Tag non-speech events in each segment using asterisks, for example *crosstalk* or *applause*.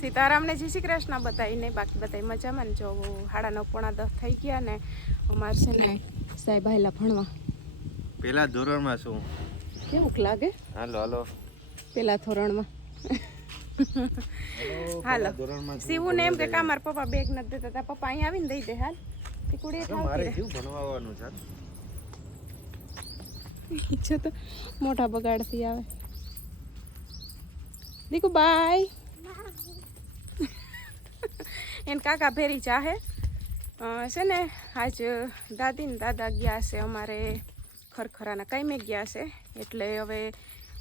સીતારામને જય શ્રી કૃષ્ણ બતાવીને બાકી બધા મજામાં ને જો હાડા નવ પોણા દસ થઈ ગયા ને અમારે છે ને સાહેબ આયેલા ભણવા. પેલા ધોરણમાં શું? કેવું લાગે? હાલો હાલો. પેલા ધોરણમાં. હાલો. શિવું ને એમ કે કામાર પપ્પા બેગ નથી દેતા તા પપ્પા અહીં આવીને દઈ દે હાલ. કુડી મારે કેવું ભણવાનું છે? ઈચ્છા તો મોટા બગાડથી આવે. દીકુ બાય એને કાકા ભેરી ચાહે છે ને, આજ દાદી ને દાદા ગયા છે અમારે ખરખરાના. કાંઈ ગયા છે. એટલે હવે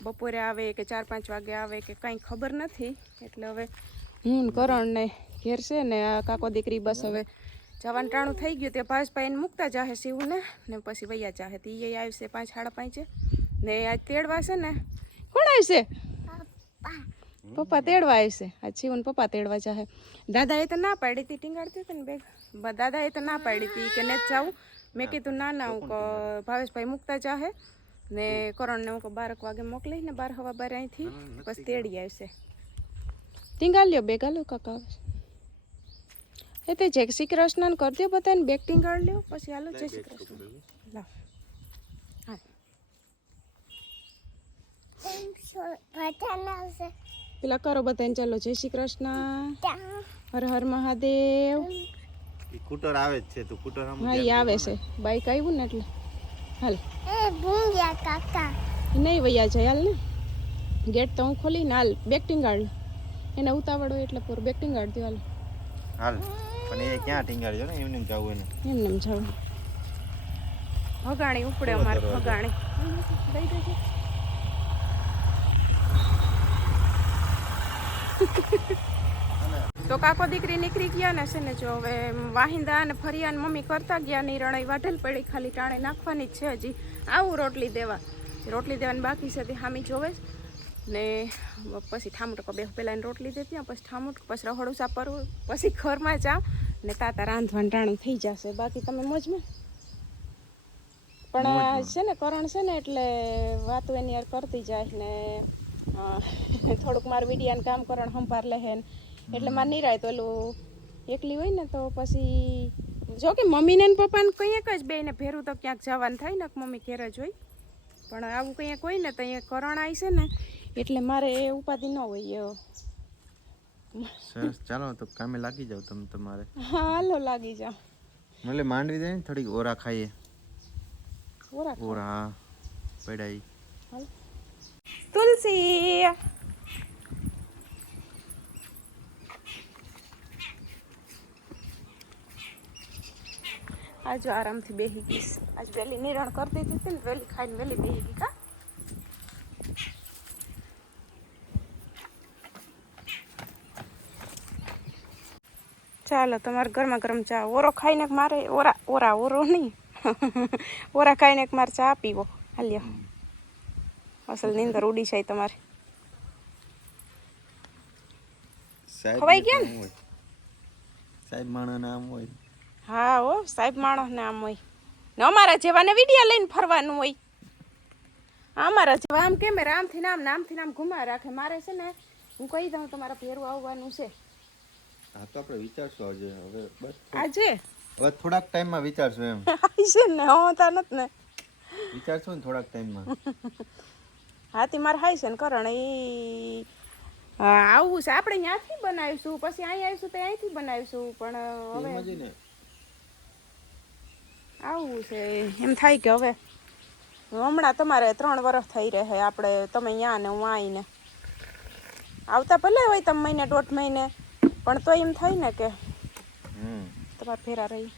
બપોરે આવે કે ચાર પાંચ વાગે આવે કે કાંઈ ખબર નથી. એટલે હવે હું કરણને ઘેર છે ને કાકો દીકરી બસ હવે જવાનું ટાણું થઈ ગયું. તે ભાજપાઈ એને મૂકતા જાહે શિવને ને પછી વૈયા જાહે. તે એ આવશે પાંચ, સાડા પાંચે. ને આજ તેડવા છે ને. કોણ આવશે? પપ્પા તેડવા આવશે આ જીવન પપ્પા તેડવા જાહે. દાદાએ તો ના પાડી હતી ટીંગાડતી હતી ને બેગ? બ- દાદાએ તો ના પાડી હતી કે નથી જાવું. મેં કીધું ના ના હું ભાવેશભાઈ મૂકતા જાહે. ને કરણને હું બાર બારક વાગે મોકલી ને બાર હવા બાર અહીંથી બસ તેડી આવશે ટીંગાડ્યો બેગ હાલો કાકા આવે એ તે જય શ્રી કૃષ્ણ કરી દો બધાને બેગ ટીંગાડ લ્યો પછી હાલો જય શ્રી કૃષ્ણ. લાવ હા પેલા કરો બધાને ચાલો જય શ્રી કૃષ્ણ. હર હર મહાદેવ. કુટર આવે છે તો કુટર હા એ આવે છે. બાઈક આવ્યું ને એટલે. હાલ. નહીં વૈયા જાય હાલ ને. ગેટ તો હું ખોલીને હાલ બેકટિંગ ટીંગાડ એને ઉતાવળ હોય એટલે પૂરું બેકટિંગ ટીંગાડ દો હાલ. હાલ પણ એ ક્યાં ટીંગાડ્યો ને? એમને એમ જવું એને. એમને જવું જાવ. હગાણી ઉપડે અમારે હગાણી દઈ દેજે. તો કાકો દીકરી નીકળી ગયા ને છે ને જો હવે વાહિંદા અને ફરિયા ને મમ્મી કરતા ગયા ની રણાઈ વાઢેલ પડી ખાલી ટાણે નાખવાની જ છે હજી. આવું રોટલી દેવા. રોટલી દેવાની બાકી છે તે હામી જોવે ને પછી ઠામુટકો બે પહેલાં રોટલી દેતી પછી ઠામુટકો પછી રહોડું સાપરવું પછી ઘરમાં જાઉં ને તાતા રાંધવાનું ટાણું થઈ જશે. બાકી તમે મોજમાં પણ છે ને કરણ છે ને એટલે વાતો એની યાર કરતી જાય ને થોડુંક મારું મીડિયાને કામ કરણ સંભાર લહેન એટલે મારે નિરાય તો ઓલું એકલી હોય ને તો પછી જો કે મમ્મીને ને પપ્પાને કંઈક જ બેને ભેરું તો ક્યાંક જવાનું થાય ને મમ્મી ઘેર જ હોય. પણ આવું કંઈક હોય ને તો અહીંયા કરણ આવી છે ને એટલે મારે એ ઉપાધિ ન હોય સરસ. ચાલો તો કામે લાગી જાવ તમે તમારે. હાલો લાગી જાઓ. એટલે માંડવી દે ને થોડીક ઓરા ખાઈએ. ઓરા ઓરા પડાઈ. તુલસી. આજ આરામથી બેહી ગઈશ આજ વહેલી નિરણ કરી દીધી હતી ને વહેલી ખાઈને વહેલી બેહી ગઈ કા? ચાલો, તમારે ગરમા ગરમ ચા. ઓરો ખાઈને મારે, ઓરા ઓરા ઓરો નહીં. *laughs* ઓરા ખાઈને મારે ચા પીવો હાલ્યો. અસલ નીંદર ઉડી જાય તમારે. ખવાઈ ગયા ને? સાહેબ માણા નામ હોય. હા ઓ સાહેબ માણસને આમ હોય. ને અમારા જેવાને વિડિયા લઈને ફરવાનું હોય. અમારા જેવા આમ કેમ રામથી નામ નામથી નામ ઘુમા રાખે. મારે છે ને હું કહી દઉં તમારા ભેરું આવવાનું છે. હા તો આપણે વિચારશું આજે. હવે બસ આજે? હવે થોડાક ટાઈમમાં વિચારશું એમ. *laughs* છે ને હોતા નથી ને. વિચારશું ને થોડાક ટાઈમમાં. *laughs* હાથી મારે હાય છે ને કરણ એ હા આવું છે. આપણે ત્યાંથી બનાવીશું. પછી અહીં આવીશું તો અહીંથી બનાવીશું. પણ હવે એમ આવું છે. એમ થાય કે હવે હમણાં તમારે ત્રણ વર્ષ થઈ રહે આપણે તમે ત્યાં ને હું આવીને આવતા ભલે હોય તમે મહિને દોઢ મહિને. પણ તો એમ થાય ને કે હમ. તમારે ફેરા રહી.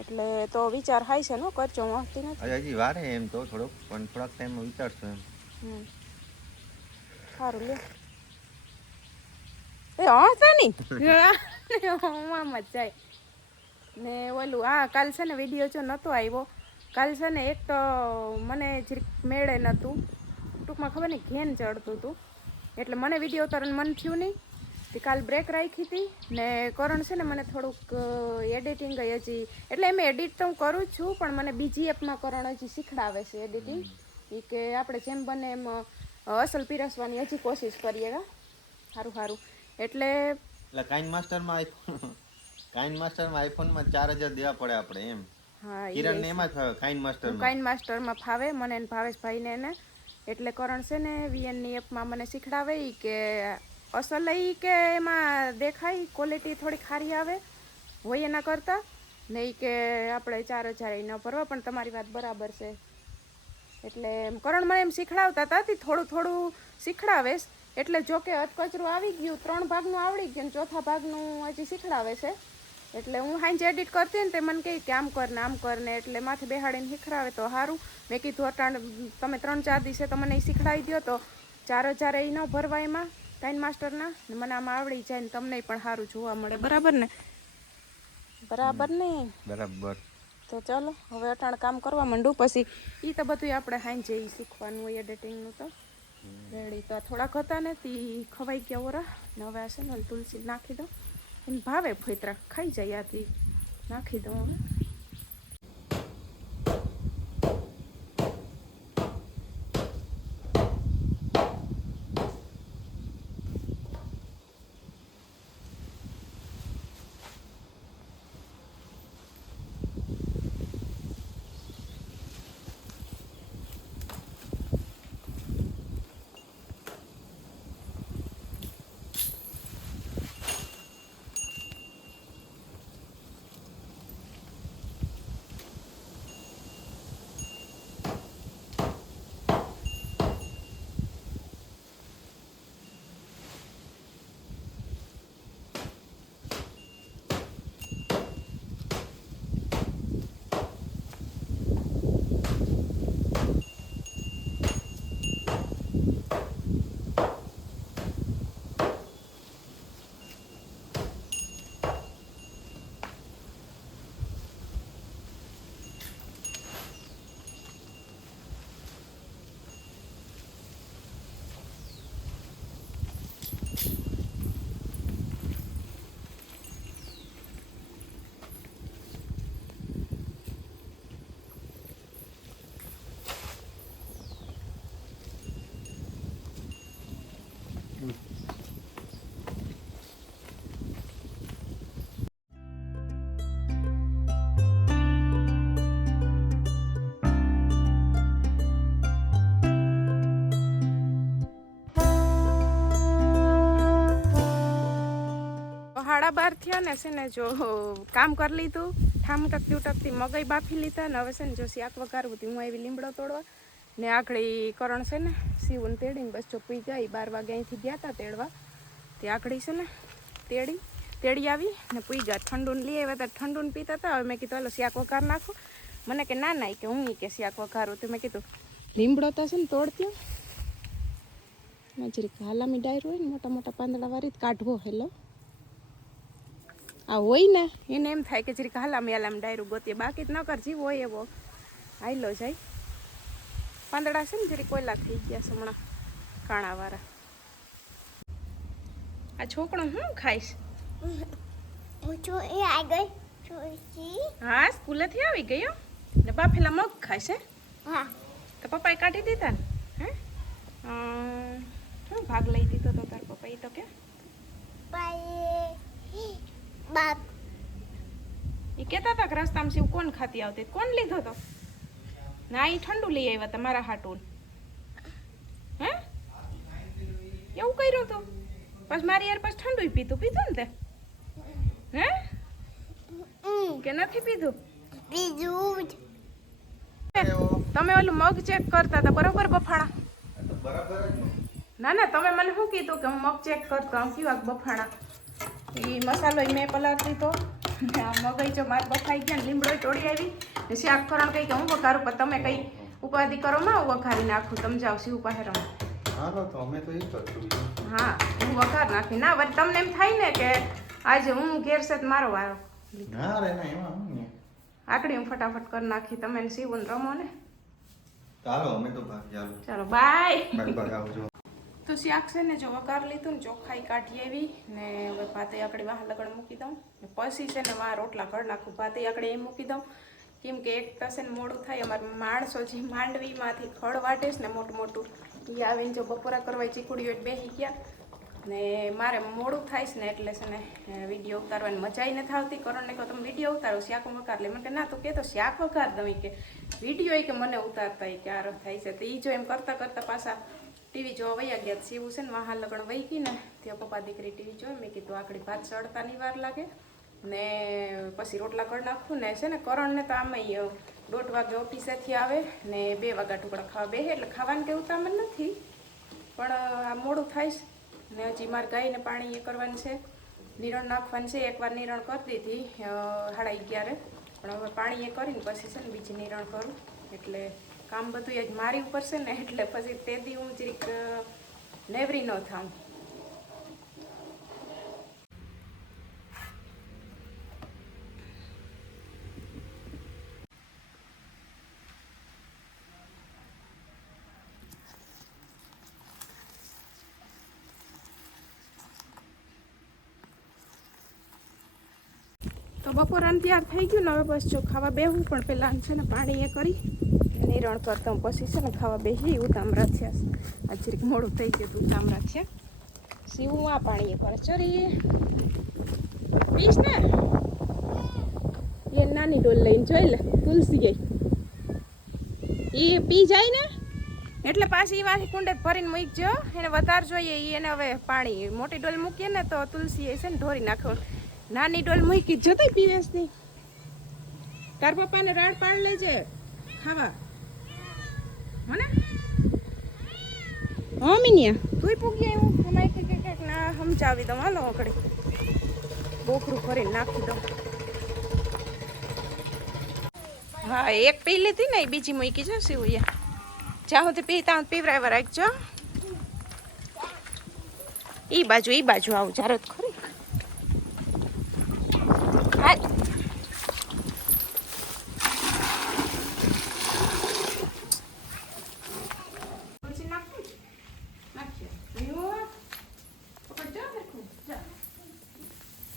એટલે તો વિચાર હાય છે ને કરજો હું આવતી નથી. હજી વારે એમ તો થોડોક પણ થોડાક ટાઈમ વિચારશું એમ. સારું લે એ હસતા નહીં આમ જ જાય. ને ઓલું હા કાલ છે ને વીડિયો જો નહોતો આવ્યો. કાલ છે ને એક તો મને જરીક મેળે નહોતું ટૂંકમાં ખબર નહીં ઘેન ચડતું હતું એટલે મને વીડિયો ઉતારવાનું મન થયું નહીં તે કાલ બ્રેક રાખી હતી ને કરણ છે ને મને થોડુંક એડિટિંગ હજી એટલે એમ એડિટ તો હું કરું જ છું પણ મને બીજી એપમાં કરણ હજી શીખડાવે છે એડિટિંગ એ કે આપણે જેમ બને એમ અસલ પીરસવાની હજી કોશિશ કરીએ હા? સારું સારું એટલે એટલે કાઇન માસ્ટરમાં આઈફોન કાઇન માસ્ટરમાં આઈફોનમાં ચાર હજાર દેવા પડે આપણે એમ. હા કિરણને એમાં જ ફાવે કાઇન માસ્ટર કાઇન માસ્ટરમાં ફાવે મને ભાવેશભાઈને એને એટલે કરણ છે ને વીએનની એપમાં મને શીખડાવે કે અસલ એ કે એમાં દેખાય ક્વોલિટી થોડી ખારી આવે, હોય એના કરતાં. નહીં કે આપણે ચાર હજાર ન ભરવા, પણ તમારી વાત બરાબર છે. એટલે કરણ મને એમ શીખડાવતા હતા થોડું થોડું શીખડાવેશ. એટલે જો કે અધકચરું આવી ગયું, ત્રણ ભાગનું આવડી ગયું ચોથા ભાગનું હજી શીખડાવે છે. એટલે હું હાંજે એડિટ કરતી ને તે મને કહે કે આમ કર ને આમ કર ને, એટલે માથે બેહાડીને શીખડાવે તો સારું મેં કીધું, અટાણ, તમે ત્રણ ચાર દિવસે તો મને એ શીખડાવી દો તો, ચાર હજાર એ ન ભરવા એમાં. ટાઈન માસ્ટરના મને આમાં આવડી જાય ને તમને પણ સારું જોવા મળે. બરાબર ને? બરાબર ને? બરાબર. તો ચાલો હવે અટાણ કામ કરવા માંડું પછી. એ તો બધું આપણે હાંજે શીખવાનું હોય એડિટિંગનું તો. રેડી. તો થોડાક હતા ને તે ખવાઈ ગયા ઓરા. ને હવે આ છે ને તુલસી નાખી દઉં. એને ભાવે ફોતરા ખાઈ જાય આથી. નાખી દઉં થયા ને છે ને જો કામ કરી લીધું ઠામ ટકતી ઉટકતી મગઈ બાફી લીધા ને હવે છે ને જો શાક વઘારવું હતી, હું આવી લીમડો તોડવા ને આગળ કરણ છે ને સીવું તેડીને બસ જો પી ગઈ બાર વાગે અહીંથી ગયા હતા તેડવા. તે આગળ છે ને તેડી તેડી આવી ને પી ગયા. ઠંડુ લઈ આવ્યા હતા ઠંડુ પીતા હતા હવે મેં કીધું, હાલો શાક વઘાર નાખો. મને કે, ના ના કે, હું કે શાક વઘારું તો મેં કીધું, લીમડો તો છે ને તોડતી જરીક હાલામી ડાયર હોય ને મોટા મોટા પાંદડા વારી કાઢવો, હેલો. આ હોય ને. એને એમ થાય કે જરીક હાલામ હાલામ ડાયરું ગોતીએ. બાકી જ ન કરજી હોય એવો. હાલો જાય. પાંદડા છે ને જરીક કોયલા થઈ ગયા છે હમણાં કાણાવાળા. આ છોકરો હું ખાઈશ? હા સ્કૂલેથી આવી ગયો ને બાફેલા મગ ખાય છે Ah, તો પપ્પાએ કાઢી દીધા ને? હે? શું ભાગ લઈ દીધો તો તાર પપ્પાએ તો કે. bye. Bye. એ કહેતા હતા કે રસ્તામાં શિવ કોણ ખાતી આવતી? કોણ લીધો તો? ના એ ઠંડુ લઈ આવ્યા તમારા હાટુન. હે? એવું કર્યું તું? પછી મારી યાર પછી ઠંડુ પીધું પીધું ને તે? હે. કે નથી પીધું? Bijou. તમે ઓલું મગ ચેક કરતા હતા બરોબર બફાણા? તો બરાબર જ ને. ના ના તમે મને શું કીધું કે હું મગ ચેક કરતો આમ કેવા બફાણા? એ મસાલો મેં પલાળી દીધો. મગઈ જો માર બફાઈ ગયા ને લીમડો તોડી આવી. ને શાક કરણ કહી કે હું વઘારું પણ તમે કઈ ઉપાધિ કરો માં હું વઘારી નાખું તમે જાઓ શિવ પાસે રમો હા હું વઘાર નાખી. ના વળી તમને એમ થાય ને કે આજે હું ઘેર છે મારો વારો. આકડી હું ફટાફટ કરી નાખી. તમે શિવ ને રમો ને. ચાલો અમે તો ચાલો બાય. બાય બાય આવજો. તો શાક છે ને જો વઘાર લીધું ને ચોખાઈ કાઢી આવી ને હવે ભાતે આકડી વાહ લગણ મૂકી દઉં. પછી છે ને વાહ રોટલા ઘર નાખું ભાતે આકડી એ મૂકી દઉં. કેમ કે એક થશે ને મોડું થાય, અમારે માણસો જે માંડવીમાંથી ખડ વાટે છે ને મોટું મોટું એ આવીને જો બપોરા કરવા ચીકુડીઓ બેસી ગયા. ને મારે મોડું થાય છે ને એટલે છે ને વીડિયો ઉતારવાની મજા નથી આવતી. કરણને કહો, તમે વીડિયો ઉતારો, શાક વઘાર લે મને કે ના, તું કહેતો શાક વઘાર દઉં કે વીડિયો કે મને ઉતારતા કે આરો થાય છે. તો એ જો એમ કરતાં કરતાં પાછા ટીવી જોવા વયા ગયા સીવું છે ને વાહા લગણ વહી ગઈ ને, ત્યાં પપ્પા દીકરી ટીવી જોઈ, મેં કીધું આકડી ભાત ચડતાની વાર લાગે. ને પછી રોટલા કરી નાખું, ને છે ને કરણને તો આમાંય દોઢ વાગે ઓફિસેથી આવે, ને બે વાગ્યા ટુકડા ખાવા બે એટલે ખાવાનું કે ઉતામણ નથી, પણ આ મોડું થાય છે. ને હજી મારે ગાયને પાણી એ કરવાનું છે, નિરણ નાખવાનું છે, એકવાર નિરણ કરી દીધી સાડા અગિયારે. પણ હવે પાણી એ કરીને પછી છે ને, બીજી નિરણ કરું, એટલે કામ બધું જ મારી ઉપર છે ને, એટલે પછી તે દી હું જરીક નેવરી ન થાઉં. તો અંત્યાર તૈયાર થઈ ગયું ને, હવે બસ જો ખાવા બેવું પણ પહેલાં છે ને પાણી એ કરી. નિરણ કરતા પછી છે ને ખાવા બેસી ઉતામરા થયા આ જરીક મોડું થઈ ગયું હતું ઉતામરા થયા. સીવું આ પાણી પર કરે ચરી પીશ ને એ નાની ડોલ લઈને જોઈ લે, તુલસી ગઈ. એ પી જાય ને? એટલે પાછી એમાંથી કુંડે ભરીને મૂકજો. એને વધારે જોઈએ એને હવે પાણી. મોટી ડોલ મૂકીએ ને તો તુલસી છે ને ઢોરી નાખો નાની ડોલ મૂકી જતો પીવેશની તાર પપ્પાને રાડ પાડ લેજે. ખાવા. હને હા મિનિયા. તુંય પૂગી આવ્યું. અમારે કે કે ના સમજાવી દઉં. હાલો આકડી બોકરું ભરીને નાખી દઉં. હા એક પી લીધી ને એ બીજી મૂકી છે સિવૈયા જ્યાં સુધી પી ત્યાં પીવરાવા રાખજો. ઈ બાજુ ઈ બાજુ આવું જારો જ ખરી. હાલ તુલસી નાખું? નાખીએ. લ્યો. પકડજો હરખું. જા. વાહ શિવ વાહ ડુંગળું નાખ્યું છે? તું નાખ દે રે. Mm, that's it. આય આય ઈ એક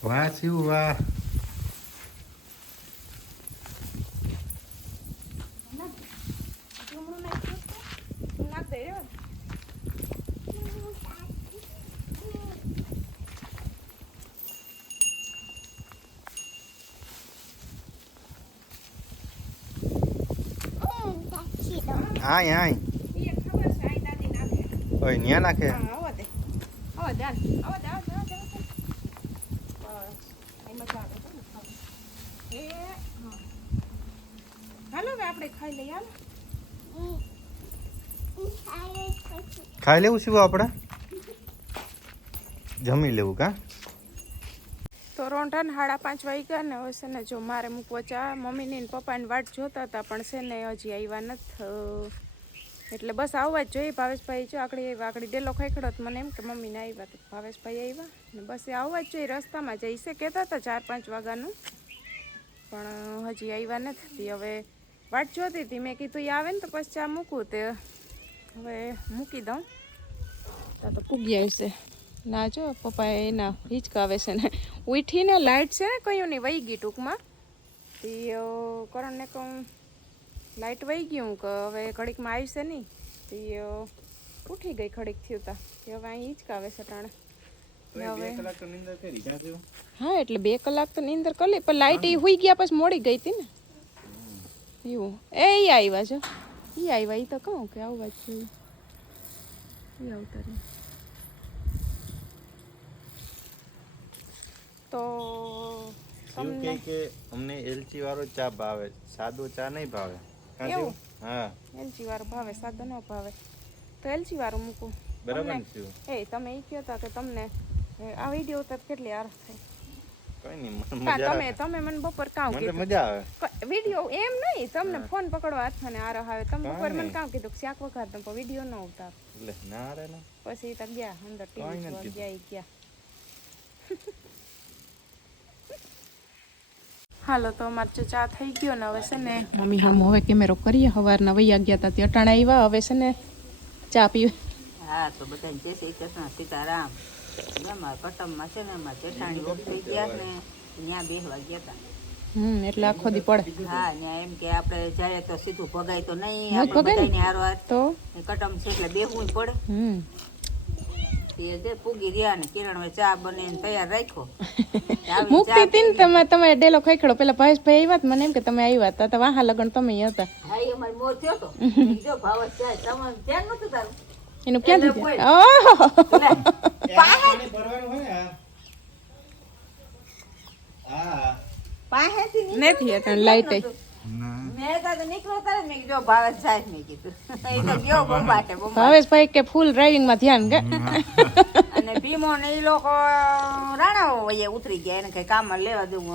ખબર છે, આઈ દાદી નાખે. ઓય ન્યા નાખે હા, આવો દે. આવો દે, હાલ. આવો દે, આવો દે, આવો દે, આવો દે. બસ. અહીં મજા આવે છે ને ખાવાની. એ, હા. હાલો હવે આપણે ખાઈ લઈએ લેવું શું આપણે? જમી લેવું કા? તો રોંઢાને સાડા પાંચ વાગ્યા ને હવે છે ને જો મારે મૂકવો ચા મમ્મીની ને પપ્પાની વાટ જોતા હતા પણ છે ને હજી આવ્યા નથી. એટલે બસ આવવા જ જોઈએ. ભાવેશભાઈ જો આકડી આવ્યા આકડી ડેલો ખેખડો તો મને એમ કે મમ્મીને આવ્યા તો ભાવેશભાઈ આવ્યા ને બસ એ આવવા જ જોઈએ. રસ્તામાં જઈશે કહેતા હતા ચાર પાંચ વાગ્યાનું પણ હજી આવ્યા નથી. હવે વાટ જોતી હતી મેં કીધું એ આવે ને તો પછી ચા મૂકું તે. હવે મૂકી દઉં. ત્યાં તો પૂગી આવશે. ના જો પપ્પા એના હિચકાવે છે ને. ઉઠીને લાઇટ છે ને કયું નહીં વહી ગઈ ટૂંકમાં. તે કરણને કહું લાઇટ વહી ગયું કે હવે ઘડીકમાં આવશે નહીં તે ઉઠી ગઈ ઘડીક થયું તા. તે હવે અહીં હિચકાવે છે ટાણે. હવે હા એટલે બે કલાક તો નીંદર કરી લી, પણ લાઇટ એ હોઈ ગયા પછી મોડી ગઈ હતી ને. એવું. એ ઈ આવ્યા છે ઈ આવ્યા ઈ તો કહું કે આવવા જ જોઈએ ઈ આવતા રહે તો તમને કે અમને એલચી વાળો ચા ભાવે. સાદો ચા નહીં ભાવે. એવું? હા. એલચી વાળો ભાવે સાદો ન ભાવે. તો એલચી વાળું મૂકું. બરાબર એ તમે એ કહો તા કે તમને એ આ વીડિયો તો કેટલી આર થાય. કઈ નહીં મને મજા તમે આવે તમે મને બપોર મને કીધું. મજા આવે. વિડિયો એમ નહીં તમને ફોન પકડવા હાથમાં આરો આવે. તમે બપોર મને કાઉ કીધું કે શાક વઘાર તમે વિડિયો ન ઉતાર. એટલે ના રે ના? પછી તો ગયા અંદર ટીવી જોવા ગયા ઈ ગયા. હાલો તો અમારે જો ચા થઈ ગયો ને હવે છે ને મમ્મી હમ હવે કેમેરો કરીએ. સવારના વૈયા ગયા હતા તે અટાણા આવ્યા હવે છે ને ચા પીવે હા તો બધાને જય શ્રી કૃષ્ણ સીતારામ. કટમમાં છે ને એમાં જેઠાણી થઈ ગયા ને ત્યાં બેસવા ગયા હતા. હમ એટલે આખો દી પડે. હા ત્યાં એમ કે આપણે જાય તો સીધું ભગાય તો નહીં આપણે બધાને હારો હાર તો? કટમ છે એટલે બેસવું પડે. હમ. એ પૂગી રહ્યા ને કિરણ ચા બનાવીને તૈયાર રાખ્યો. *laughs* આવી મુક્તિ ને તમે તમે ડેલો ખાઈખડો પેલા ભાઈ આવ્યા મને એમ કે તમે આવ્યા હતા. તો વાહા લગન તમે હતા. *laughs* એનું ક્યાંથી ને નથી હતા લાઈટ ભાવેશભાઈ કે ફૂલ ડ્રાઇવિંગમાં ધ્યાન કે? અને ભીમો ને એ લોકો રાણાઓ ઉતરી ગયા એને કઈ કામમાં લેવા દઉં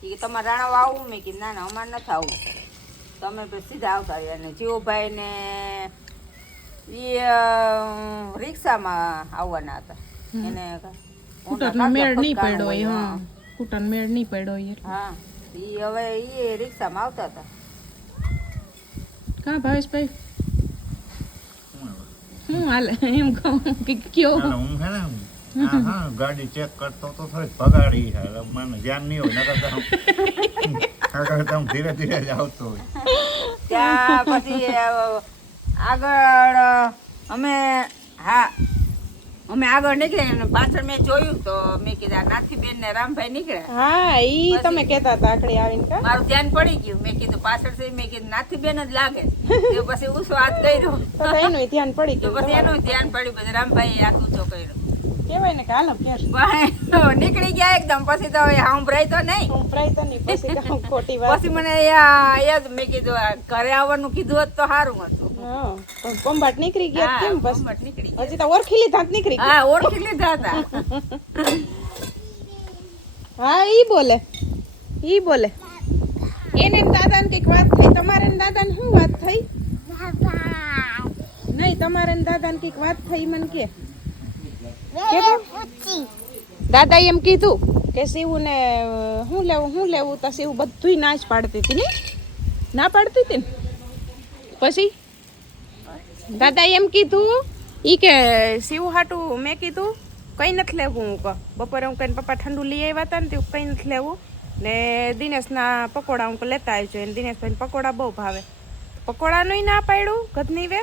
કે તમારે રાણાવ આવું? મેં કીધું ના ના અમારે નથી આવું. તમે સીધા આવતા રહ્યા અને જીવભાઈ ને એ રિક્ષામાં આવવાના હતા. એને સ્કૂટર મેળ નહીં પડ્યો એ હા. સ્કૂટર મેળ નહીં પડ્યો એ હા. ઈ હવે એ રિક્ષામાં આવતા હતા. કા ભાવેશભાઈ? હું હાલે? એમ કહું કે કયો? હું ને હા. ગાડી ચેક કરતો તો થોડી ભગાડી છે. મને ધ્યાન નહીં હોય નકર તો હું- *laughs* ધીરે ધીરે જ આવતો હોય. ત્યાં પછી આગળ અમે હા અમે આગળ નીકળ્યા અને પાછળ મેં જોયું તો મેં કીધું આ નાથીબેન ને રામભાઈ નીકળ્યા. હા ઈ તમે કહેતા હતા આકડી આવીને કા? મારું ધ્યાન પડી ગયું. મેં કીધું પાછળથી મેં કીધું નાથીબેન જ લાગે. તો પછી ઊંચો હાથ કર્યો. તો તો એનું ધ્યાન પડી ગયું પછી એનું ધ્યાન પડ્યું પછી રામભાઈ હાથ ઊંચો કર્યો. કેવાય ને કે હાલો ઘેર. પણ નીકળી ગયા એકદમ. પછી તો હવે સાંભળાય તો નહીં. હું તો નહીં પછી તો ખોટી વાત પછી મને યા- જ મેં કીધું ઘરે આવવાનું કીધું હોત તો સારું હતું. હા પણ કોમ્બાટ નીકળી ગયા કેમ પછી નીકળી હજી તો ઓળખી લીધા નીકળી હા ઓળખી લીધા હતા. હા ઈ બોલે. ઈ બોલે. એને ને કંઈક વાત થઈ. તમારે ને દાદાને શું વાત થઈ? નહીં તમારે ને દાદાને કંઈક વાત થઈ મને કે. દાદા એમ કીધું કે શિવું ને શું લેવું શું લેવું? તો શિવ બધુંય ના જ પાડતી હતી ને? ના પાડતી હતી ને? પછી? દાદા એમ કીધું ઈ કે શિવ હાટું મેં કીધું કંઈ નથી લેવું? હું કહું. બપોરે હું કહીને પપ્પા ઠંડુ લઈ આવ્યા હતા ને તે કંઈ નથી લેવું. ને દિનેશના પકોડા હું લેતા આવી જોઈએ દિનેશભાઈને પકોડા બહુ ભાવે. પકોડાનું ના પાડ્યું ગધની વે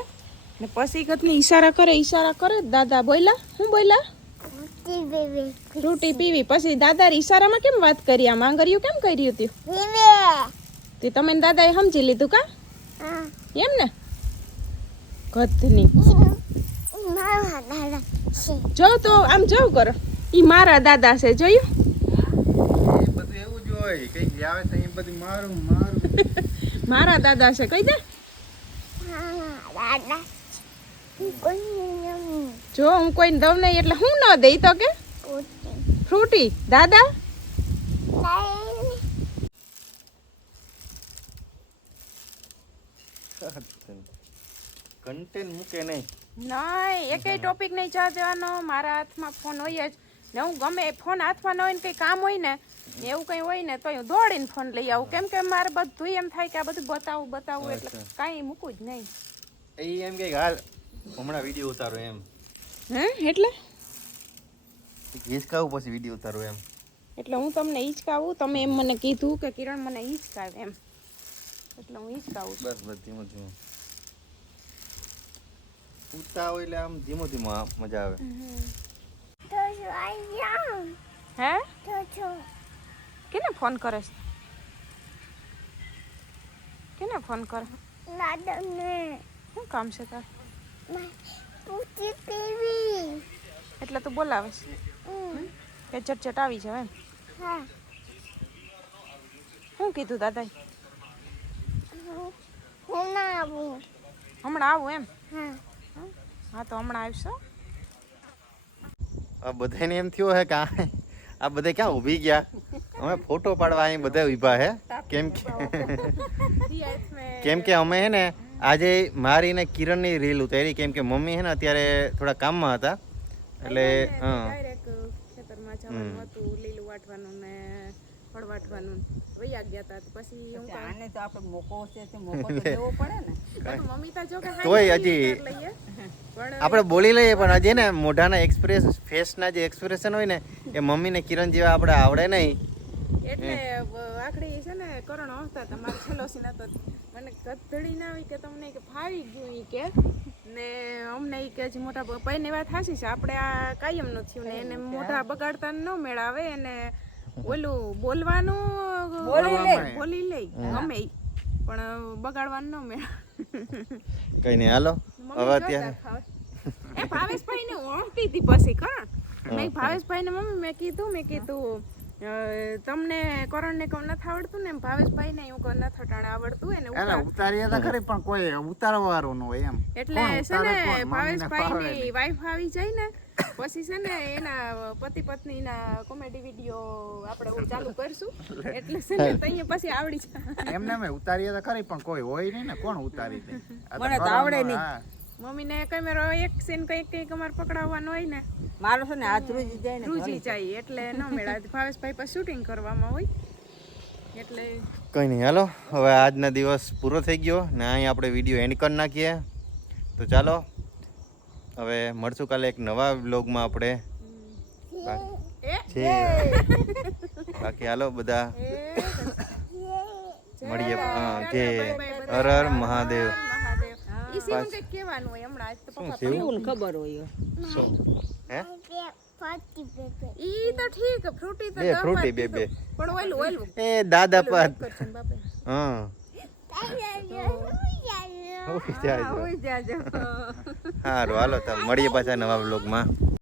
ને પછી ગધની ઈશારા કરે ઈશારા કરે. દાદા બોલ્યા હું બોલ્યા? રોટી પીવી. પછી દાદા ઈશારામાં કેમ વાત કરી? આ માંગર્યું કેમ કર્યું તું તે તમે ને દાદાએ સમજી લીધું કા? હા. એમ ને? ગધની મારા દાદા છે જો તો આમ જો કરો. ઈ મારા દાદા છે જોયું? એ બધું એવું જ હોય. કંઈક આવે તો એ બધું મારું મારું. *laughs* મારા દાદા છે કહી દે. દાદા. કોઈ જો હું કોઈને દઉં નહીં એટલે હું ન દઈ તો કે? ફ્રૂટી. દાદા? નહીં કન્ટેન્ટ મૂકે નહીં. નહીં એકેય ટોપિક નહીં જવા દેવાનો મારા હાથમાં ફોન હોય જ. ને હું ગમે ફોન હાથમાં ન હોય ને કંઈ કામ હોય ને એવું કંઈ હોય ને તો હું દોડીને ફોન લઈ આવું. કેમ કે મારે બધું એમ થાય કે આ બધું બતાવું બતાવું એટલે કાંઈ મૂકું જ નહીં. એ એમ કંઈક હાલ હમણાં વીડિયો ઉતારો એમ. હે? એટલે? હિસકાવું પછી વીડિયો ઉતારો એમ. એટલે હું તમને હિંચકાવું તમે એમ મને કીધું કે કિરણ મને હિંચકાવે એમ. એટલે હું હિંચકાવું બસ બસ ધીમો ધીમો. ઉતા હોય એટલે આમ ધીમો ધીમો મજા આવે. હે? કેને ફોન કરે છે? કેને ફોન કરે? દાદા ને શું કામ છે તાર? એટલે તું બોલાવે કે ચટચટ આવી છે એમ. હા શું કીધું દાદાએ? હું ના આવું હમણાં આવું એમ? હા હા તો હમણાં આવશો. આ બધાને એમ થયો હે કે આ આ બધા ક્યાં ઊભી ગયા? અમે ફોટો પાડવા અહીં બધા ઊભા હે. કેમ કે કેમ કે અમે હે ને આજે મારી ને કિરણની રીલ ઉતારી કેમ કે મમ્મી હે ને અત્યારે થોડા કામમાં હતા. એટલે હા. ડાયરેક્ટ ખેતરમાં જવાનું હતું લીલું વાટવાનું ને ફળ વાટવાનું. વૈયા ગયા હતા પછી હું આને તો આપણે મોકો છે તે મોકો તો દેવો પડે ને. *laughs* મમ્મી તો જો કે તોય હજી *laughs* આપણે બોલી લઈએ પણ હજી ને મોઢાના એક્સપ્રેસ ફેસના જે એક્સપ્રેશન હોય ને એ મમ્મી ને કિરણ જેવા આપણે આવડે નહીં. એટલે આખડી છે ને કરણ હતા મારો છેલ્લો સીન હતો. મને ગધડી ના આવી કે તમને કે ફાવી ગયું ઈ કે. ને અમને એ કે હજી મોટા પૈની વાત હાસી છે. આપણે આ કાયમનું થયું ને એને મોઢા બગાડતા ન મેળાવે એને ઓલું બોલવાનું બોલી લે. ગમે પણ બગાડવાનું ન મેળાવે. કઈ નહીં હાલો. હવે અત્યારે એ ભાવેશભાઈ ને ઓળખતી હતી પછી કા? મેં ભાવેશભાઈ ને મમ્મી મેં કીધું મેં કીધું તમને કરણ ને કહું નથી આવડતું ને એમ? ભાવેશભાઈ ને હું કહું નથી અટાણે આવડતું એને એટલે ઉતાર- ઉતારીએ તો ખરી પણ કોઈ ઉતારવાનું ન હોય એમ. એટલે છે ને ભાવેશભાઈ ની વાઈફ આવી જાય ને પછી છે ને એના પતિ પત્ની ના કોમેડી વીડિયો આપણે હું ચાલુ કરશું. એટલે છે ને તઈએ પછી આવડી જાય. એમને અમે ઉતારીએ તો ખરી પણ કોઈ હોય નહીં ને કોણ ઉતારી દે? મને તો આવડે નહીં. મમ્મીને કેમેરો એક સીન કંઈક કંઈક અમારે પકડાવવાનો હોય ને મારો છે ને હાથ રૂજી જાય ને રૂજી જાય એટલે ન મેળા. ભાવેશભાઈ પર શૂટિંગ કરવામાં હોય એટલે કંઈ નહીં હાલો. હવે આજના દિવસ પૂરો થઈ ગયો ને અહીં આપણે વીડિયો એન્ડ કરી નાખીએ. તો ચાલો હવે મળશું કાલે એક નવા વ્લોગમાં આપણે. છે બાકી. હાલો બધા. મળીએ. હા જે હર હર મહાદેવ. ઈ કહેવાનું હોય હમણાં. આજ તો પપ્પા થયું? ખબર હોય હે? ઈ તો ઠીક ફ્રૂટી તો બે ફ્રૂટી, બે. પણ ઓલું ઓલું. એ દાદા પર હા. હાલો તમે મળીએ પાછા નવા વ્લોગમાં.